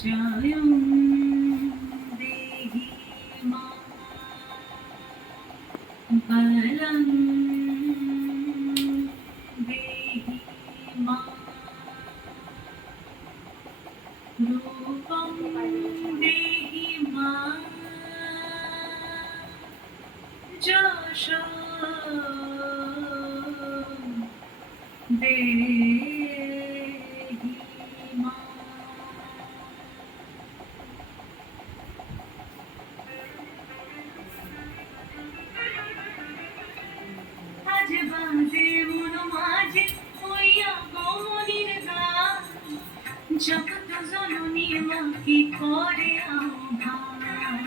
জয়ং দেহি মা বলং দেহি মা রূপং দেহি মা যশ দেহি মা। আজ বাজে মন মাঝে হইয়া গমনির গান, জগৎ জননী মাকে করে আহ্বান,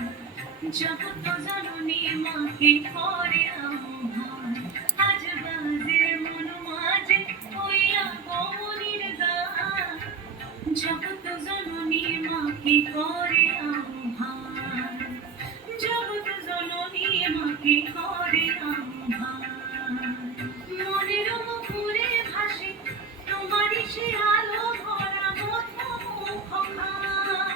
জগৎ জননী মাকে করে আহ্বান। আজ বাজে মন মাঝে হইয়া গমনির গান, জগৎ জননী মাকে করে আহ্বান, জগৎ জননী মাকে করে আহ্বান। মনের মুখে ভাসে তোমারই সে আলো ভরা মধুমুখ খান,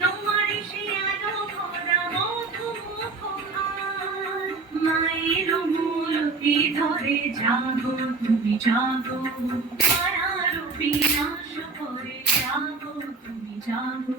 তোমারই সে আলো ভরা মধুমুখ খান। মায়ের মূরতি ধরে জাগো তুমি জাগো, মায়ার বিনাশ করে জাগো তুমি জাগো।